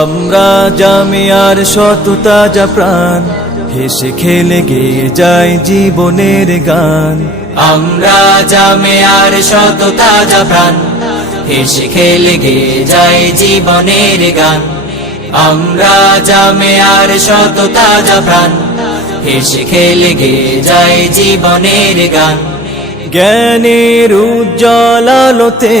আমরা জামিয়ার তাজা প্রাণ হেসে খেলে গেয়ে যায় জীবনের গান আমরা জামিয়ার তাজা প্রাণ হেসে খেলে গেয়ে যায় জীবনের গান আমরা জামিয়ার তাজা প্রাণ হেসে খেলে গেয়ে যায় জীবনের গান জ্ঞানের উজ্জ্বল আলোতে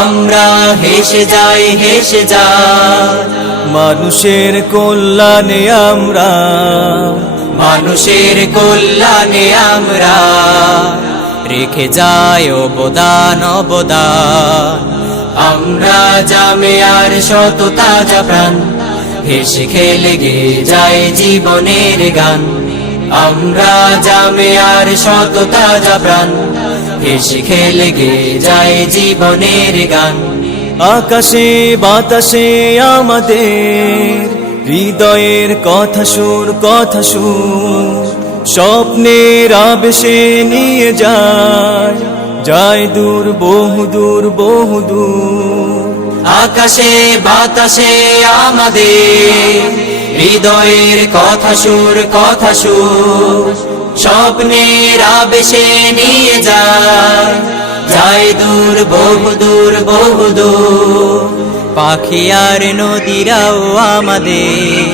আমরা হেসে যাই হেসে যাই মানুষের কল্যাণে আমরা মানুষের কল্যাণে আমরা রেখে যাই অবদান অবদান আমরা জামে আর শত তাজা প্রাণ হেসে খেলে গে যায় জীবনের গান আমরা জামে আর শত তাজা প্রাণ এসে খেলে গে যায় জীবনের গান আকাশে বাতাসে আমাদের হৃদয়ের কথা সুর কথা সুর স্বপ্নের আবেশে নিয়ে যায় যায় দূর বহু দূর বহু দূর আকাশে বাতাসে আমাদের হৃদয়ের কথা সুর কথা সুর স্বপ্নের আবেশে নিয়ে যায় যায় দূর বহু দূর বহু দূর পাখি আর নদীরাও আমাদের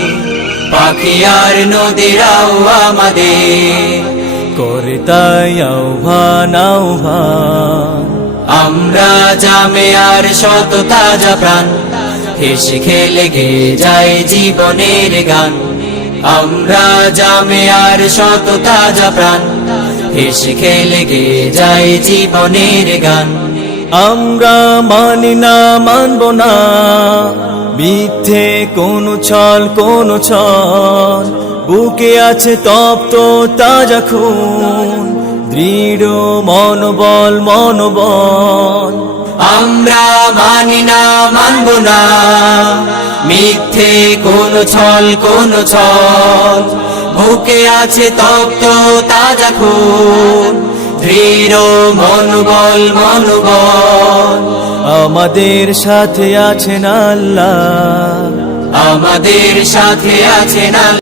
পাখি আর নদীরাও আমাদের করতাই আহ্বান আহ্বান আমরা জামে আর শত তাজা প্রাণ হেসে খেলে গে যায় জীবনের গান আমরা জামে আর শত তাজা প্রাণ হেসে খেলে গে যায় জীবনের গান আমরা মানি না মানব না মিথ্যে কোন ছল কোন ছল বুকে আছে তপ্ত তাজা খুন দৃঢ় মনোবল মনোবল আমরা মানি না মানব না মিথ্যে কোন ছল কোন ছল বুকে আছে তপ্ত তাজা খুন ধীর মনোবল মনোবল আমাদের সাথে আছেন আল্লাহ আমাদের সাথে আছেন